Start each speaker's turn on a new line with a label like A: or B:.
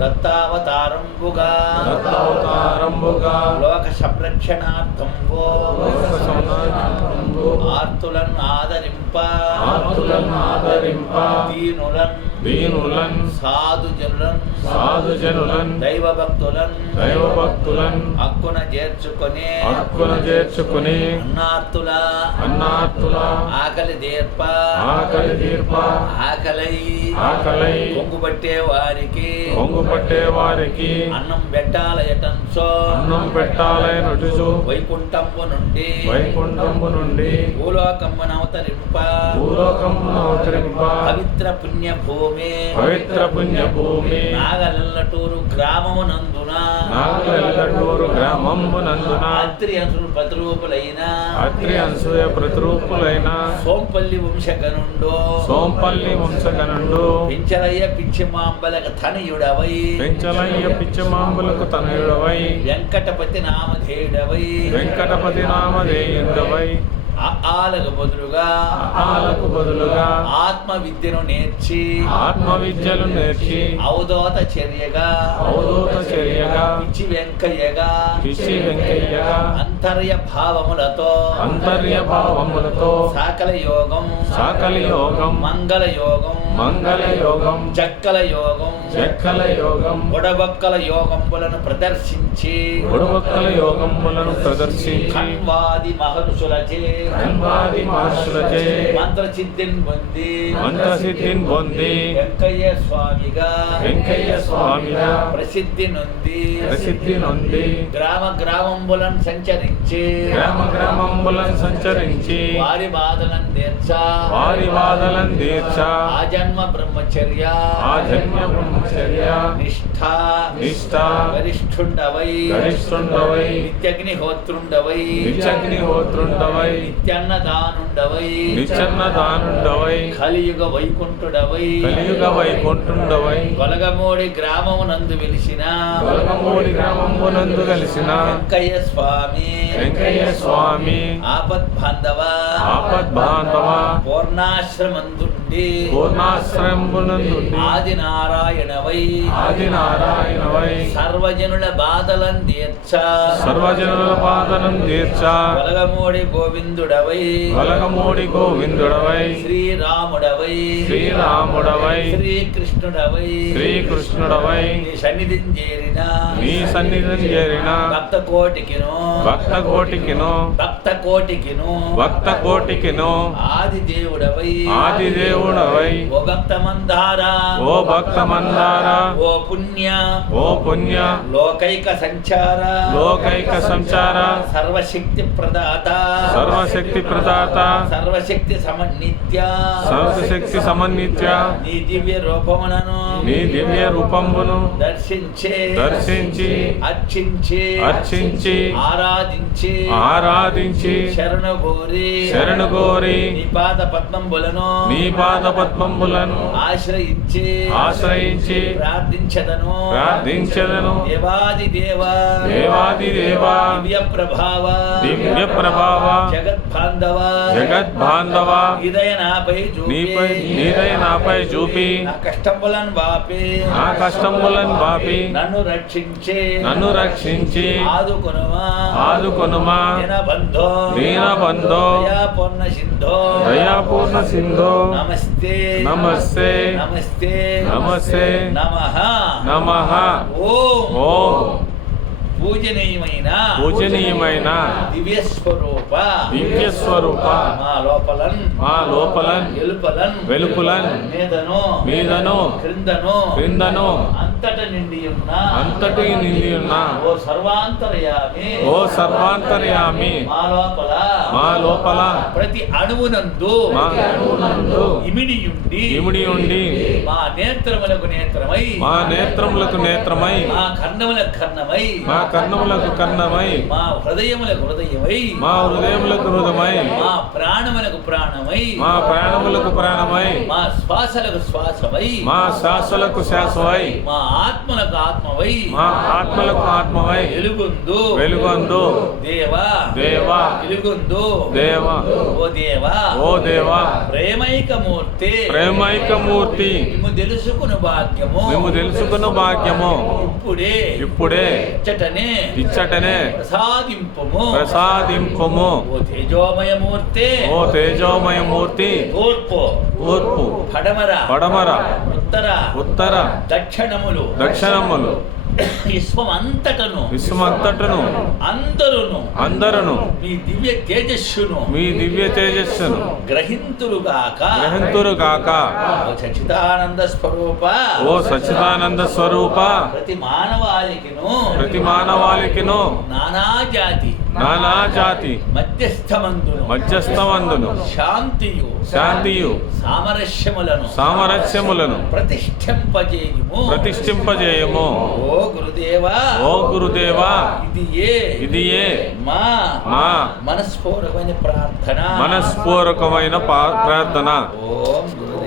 A: దత్తావతారంబుగా లోక ఆర్తులను ఆదరింప
B: ఆర్తులను ఆదరింప
A: దీనులన్
B: దీనులన్
A: సాధుజనులన్.
B: సాధుజనులన్.
A: దైవభక్తులన్.
B: దైవభక్తులన్.
A: హక్కున చేర్చుకొని.
B: హక్కున చేర్చుకుని.
A: అన్నార్తుల.
B: అన్నార్తుల.
A: ఆకలి దీర్ప
B: ఆకలి తీర్ప.
A: ఆకలై.
B: ఆకలై.
A: కొంగుబట్టే వారికి.
B: పొంగు పట్టే వారికి.
A: అన్నం పెట్టాలయటంసో
B: అన్నం పెట్టాలైనటు
A: వైకుంఠంబు నుండి.
B: వైకుంఠము నుండి.
A: భూలోకమ్మున అవతరింప
B: భూలోకమున అవతరింప.
A: పవిత్ర పుణ్య భూమి
B: పవిత్ర పుణ్య భూమి
A: నాగలల్లటూరు గ్రామమునందున.
B: నాగలల్లటూరు గ్రామమునందున.
A: అత్రి అంశులు ప్రతిరూపులైన.
B: అత్రి అనసూయ ప్రతిరూపులైన.
A: సోంపల్లి వంశగనుండో
B: సోంపల్లి వంశగనుండు
A: పెంచలయ్య పిచ్చిమాంబలక తనయుడవై.
B: పెంచలయ్య పిచ్చమాంబులకు తనయుడవై.
A: వెంకటపతి నామధేయుడవై.
B: వెంకటపతి నామధేయుడవై.
A: ఆలకు బదులుగా
B: ఆలకు బదులుగా
A: ఆత్మ విద్యను నేర్చి
B: ఆత్మ విద్యలు నేర్చి
A: అవధూత చర్యగా
B: అవధూత చర్యగా
A: పిచ్చి వెంకయ్యగా
B: పిచ్చి వెంకయ్యగా
A: అంతర్య భావములతో
B: అంతర్య భావములతో
A: సాకల యోగం
B: సాకలి యోగం
A: మంగళ యోగం
B: మంగళ యోగం
A: చక్కల యోగం
B: చెక్కల యోగం
A: బుడబక్కల యోగంబులను ప్రదర్శించి
B: బుడబక్కల యోగములను ప్రదర్శించి
A: ఖన్వాది మహర్షులచే
B: కన్వాది మహర్షులచే
A: మంత్రసిద్ధిని పొంది
B: మంత్రసిద్ధిని పొంది
A: వెంకయ్య స్వామిగా.
B: వెంకయ్య స్వామిగా.
A: ప్రసిద్ధి నొంది.
B: ప్రసిద్ధి నొంది.
A: గ్రామ గ్రామంబులను సంచరించి.
B: గ్రామ గ్రామంబులను సంచరించి.
A: వారి బాధలను తీర్చ.
B: వారి తీర్చ.
A: ఆజన్మ బ్రహ్మచర్య.
B: ఆజన్య బ్రహ్మచర్య.
A: నిష్ఠ
B: నిష్ఠ
A: గరిష్ఠుండవై.
B: గరిష్ఠుండవై.
A: నిత్యగ్నిహోత్రుండవై.
B: నిత్యగ్నిహోత్రుండవై.
A: నిత్యన్నదానుండవై.
B: నిత్యన్నదానుండవై.
A: కలియుగ వైకుంఠుడవై
B: కలియుగ వైకుంఠుండవై
A: గొలగమూడి గ్రామమునందు వెలిసిన.
B: గొలగమూడి గ్రామమునందు కలిసిన
A: వెంకయ్య స్వామి
B: వెంకయ్య స్వామి
A: ఆపద్ బాంధవ
B: ఆపద్బాంధవ.
A: పూర్ణాశ్రమందుండి.
B: పూర్ణాశ్రయమునందు
A: ఆది నారాయణవై
B: ఆది నారాయణవై
A: సర్వజనుల బాధలను తీర్చ.
B: సర్వజనుల పాదనం తీర్చ.
A: గొలగమూడి గోవిందుడవై.
B: వలగమూడి గోవిందుడవై.
A: శ్రీరాముడవై.
B: శ్రీరాముడవై.
A: శ్రీకృష్ణుడవై.
B: శ్రీకృష్ణుడవై.
A: నీ సన్నిధిని చేరిన.
B: నీ సన్నిధిని చేరిన.
A: భక్త కోటికిను
B: భక్త కోటికిను
A: భక్త కోటికిను
B: భక్త కోటికిను
A: ఆది దేవుడవై
B: ఆది దేవుడవై.
A: ఓ భక్త మందార
B: ఓ భక్త మందార
A: ఓ పుణ్య.
B: ఓ పుణ్య.
A: లోకైక సంచార.
B: లోకైక సంచార.
A: సర్వశక్తి ప్రదాత.
B: సర్వశక్తి ప్రదాత.
A: సర్వశక్తి సమన్నిత్య
B: సర్వశక్తి సమన్విత్య.
A: నీ దివ్య రూపములను
B: నీ దివ్య రూపంబును
A: దర్శించే.
B: దర్శించి.
A: అర్చించి.
B: అర్చించి.
A: ఆరాధించి.
B: ఆరాధించి.
A: శరణు కోరి.
B: శరణు
A: నీ పాద పద్మంబులను
B: నీ పాద పద్మంబులను
A: ఆశ్రయించి
B: ఆశ్రయించి
A: ప్రార్థించదను.
B: ప్రార్థించదను.
A: దేవాది దేవ
B: దేవాది దేవా
A: దివ్య ప్రభావ
B: దివ్య ప్రభావ
A: జగద్బాంధవ
B: జగద్బాంధవ
A: హృదయ నాపై
B: నీపై నీదయ నాపై చూపి.
A: నా కష్టములను బాపి
B: నా కష్టములను బాపి
A: నన్ను రక్షించి.
B: నన్ను రక్షించి.
A: ఆదుకొనుమా.
B: ఆదుకొనుమా.
A: దీనబంధో.
B: దీనబంధో.
A: దయాపూర్ణ సింధో
B: దయాపూర్ణ సింధు
A: నమస్తే.
B: నమస్తే.
A: నమస్తే.
B: నమస్తే.
A: నమః.
B: నమః.
A: ఓం.
B: ఓం.
A: పూజనీయమైన
B: పూజనీయమైన
A: దివ్య స్వరూప
B: దివ్య స్వరూప
A: మా లోపలన్
B: మా లోపలన్
A: వెలుపలన్
B: వెలుపులన్
A: మీదను
B: మీదను
A: క్రిందను
B: క్రిందను
A: అంతట నిండి ఉన్న.
B: అంతటి నిండి ఉన్న.
A: ఓ సర్వాంతరయామి.
B: ఓ సర్వాంతర్యామి.
A: మా లోపల.
B: మా లోపల.
A: ప్రతి అణువునందు.
B: మా అణువునందు.
A: ఇమిడియుండి
B: ఇమిడి ఉండి.
A: మా నేత్రములకు నేత్రమై.
B: మా నేత్రములకు నేత్రమై.
A: మా కర్ణములకు కర్ణమై.
B: మా కర్ణములకు కర్ణమై.
A: మా హృదయములకు హృదయమై.
B: మా హృదయములకు హృదయమై.
A: మా ప్రాణములకు ప్రాణమై.
B: మా ప్రాణములకు ప్రాణమై.
A: మా శ్వాసలకు శ్వాసమై.
B: మా శ్వాసలకు శ్వాసమై.
A: మా ఆత్మలకు ఆత్మవై.
B: మా ఆత్మలకు ఆత్మవై.
A: వెలుగొందు.
B: వెలుగొందు.
A: దేవా.
B: దేవా.
A: వెలుగొందు.
B: దేవా.
A: ఓ దేవా.
B: ఓ దేవా.
A: ప్రేమైకమూర్తి.
B: ప్రేమైకమూర్తి.
A: మేము తెలుసుకుని భాగ్యము.
B: మేము తెలుసుకున్న భాగ్యము.
A: ఇప్పుడే.
B: ఇప్పుడే.
A: ఇచ్చటనే.
B: ఇచ్చటనే.
A: ప్రసాదింపము.
B: ప్రసాదింపము.
A: ఓ తేజోమయమూర్తి.
B: ఓ తేజోమయమూర్తి.
A: తూర్పు.
B: తూర్పు.
A: పడమర.
B: పడమర.
A: ఉత్తర.
B: ఉత్తర.
A: దక్షిణములు.
B: దక్షిణములు
A: విశ్వమంతటను
B: విశ్వమంతటను.
A: అందరును
B: అందరను.
A: మీ దివ్య తేజస్సును
B: మీ దివ్య తేజస్సును.
A: గ్రహింతురుగాక.
B: గ్రహింతురుగాక.
A: ఓ సచిదానంద స్వరూప.
B: ఓ సచ్చిదానంద స్వరూప.
A: ప్రతి మానవాళికిను.
B: ప్రతి మానవాళికిను.
A: నానా జాతి.
B: నానా జాతి.
A: మధ్యస్థమందును.
B: మధ్యస్థమందును.
A: శాంతియు
B: శాంతియు.
A: సామరస్యములను.
B: సామరస్యములను.
A: ప్రతిష్ఠింపజేయుము.
B: ప్రతిష్ఠింపజేయము.
A: ఓ గురుదేవా.
B: ఓ గురుదేవా.
A: ఇది ఏ?
B: ఇది ఏ?
A: మా.
B: మా.
A: మనస్ఫూర్వకమైన ప్రార్థన.
B: మనస్పూర్వకమైన ప్రార్థన.
A: ఓం